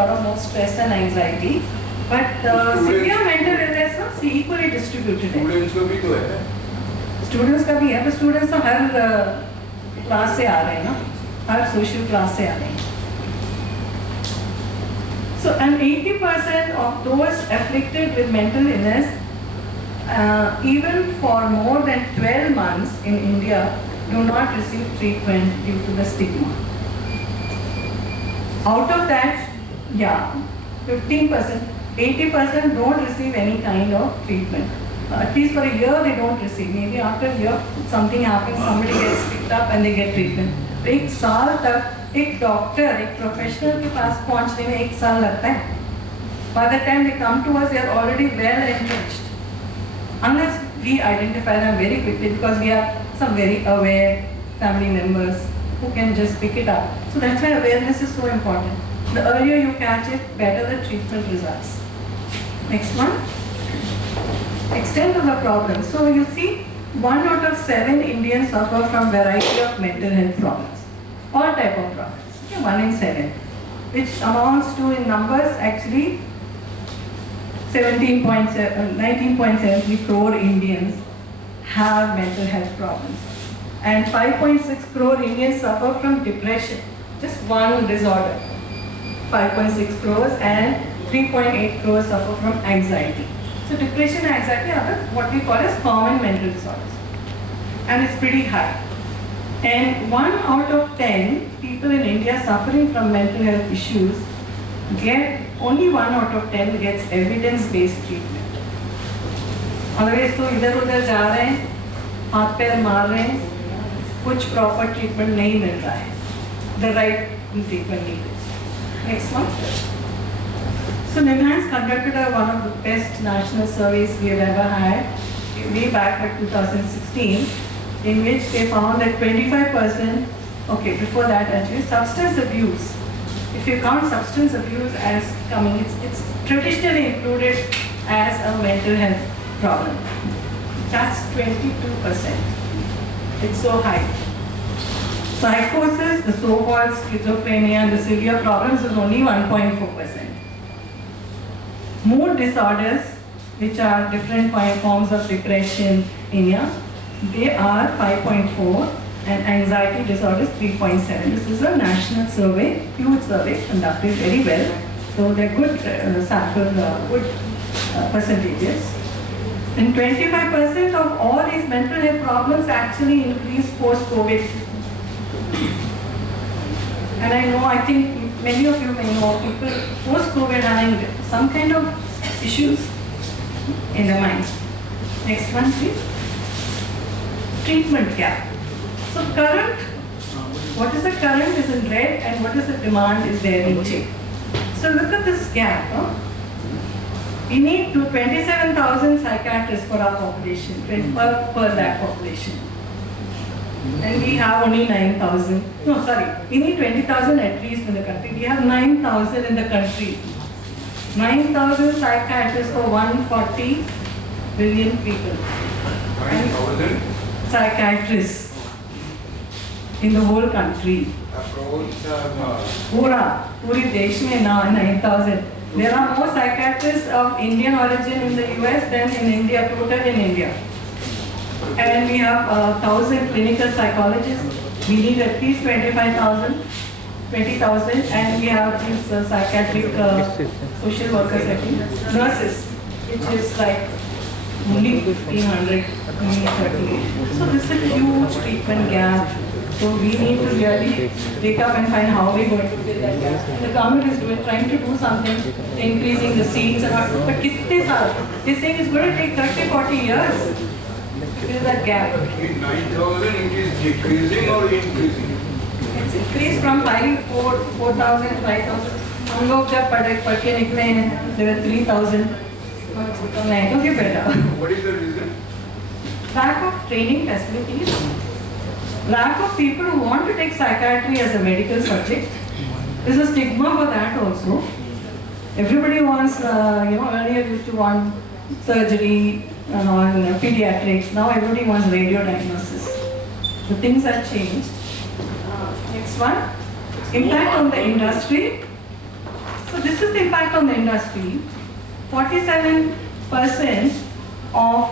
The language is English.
lot of more stress and anxiety. But severe mental illness is equally distributed. Students को भी तो है. Students का भी है, but students तो हर class से आ रहे हैं ना, हर social class से आ रहे हैं. So, and 80% of those afflicted with mental illness, even for more than 12 months in India, do not receive treatment due to the stigma. Out of that, yeah, 15%, 80% don't receive any kind of treatment. At least for a year they don't receive. Maybe after a year something happens, somebody gets picked up and they get treatment. एक साल तक एक doctor, एक professional के पास पहुंचने में एक साल लगता है. By the time they come to us, they are already well entrenched. Unless we identify them very quickly, because we have some very aware family members who can just pick it up. So that's why awareness is so important. The earlier you catch it, better the treatment results. Next one. Extent of the problem. So you see, 1 out of 7 Indians suffer from variety of mental health problems. All type of problems. Okay, 1 in 7. Which amounts to in numbers actually 19.73 crore Indians have mental health problems. And 5.6 crore Indians suffer from depression. Just one disorder. 5.6 crores and 3.8 crores suffer from anxiety. So depression and anxiety are what we call as common mental disorders. And it's pretty high. And 1 out of 10 people in India suffering from mental health issues only 1 out of 10 gets evidence-based treatment. Otherwise तो इधर-उधर जा रहे हैं, हाथ पैर मार रहे हैं, कुछ proper treatment नहीं मिल रहा है. The right treatment needed. Next one. So NIMHANS conducted one of the best national surveys we have ever had, way back at 2016, in which they found that 25%, okay, before that actually, substance abuse. If you count substance abuse as coming, it's traditionally included as a mental health problem. That's 22%. It's so high. Psychosis, the so-called schizophrenia and the severe problems is only 1.4%. Mood disorders, which are different forms of depression, mania, they are 5.4, and anxiety disorders 3.7. This is a national survey, huge survey, conducted very well. So they're good sample, good percentages. And 25% of all these mental health problems actually increase post-COVID. And I think many of you may know people post-COVID having some kind of issues in their mind. Next one, please. Treatment gap. So current, what is the current is in red and what is the demand is there in J. So look at this gap. We need 27,000 psychiatrists for our population, per lakh population. And we have only 9,000. No, sorry. We need 20,000 at least in the country. We have 9,000 in the country. 9,000 psychiatrists for 140 billion people. 9,000 psychiatrists in the whole country. Puri desh mein 9,000. There are more psychiatrists of Indian origin in the US than in India, total in India. And we have 1,000 clinical psychologists. We need at least 20,000, and we have these psychiatric social workers, I think, nurses, which is like only 1,500, only 38. So this is a huge treatment gap. So we need to really wake up and find how we're going to fill that gap. And the government is trying to do something, increasing the seats and all. But kitne saal? This thing is going to take 30-40 years to fill that gap. 9,000 it is decreasing or increasing? It's increased from 4,000, 5,000. हम लोग जब पढ़ के निकले हैं, there were 3,000. तो महंगों के बेटा. What is the reason? Lack of training facilities. Lack of people who want to take psychiatry as a medical subject. There's a stigma for that also. Everybody wants, earlier used to want surgery and all, pediatrics. Now everybody wants radio diagnosis. So things have changed. Next one. Impact on the industry. So this is the impact on the industry. 47% of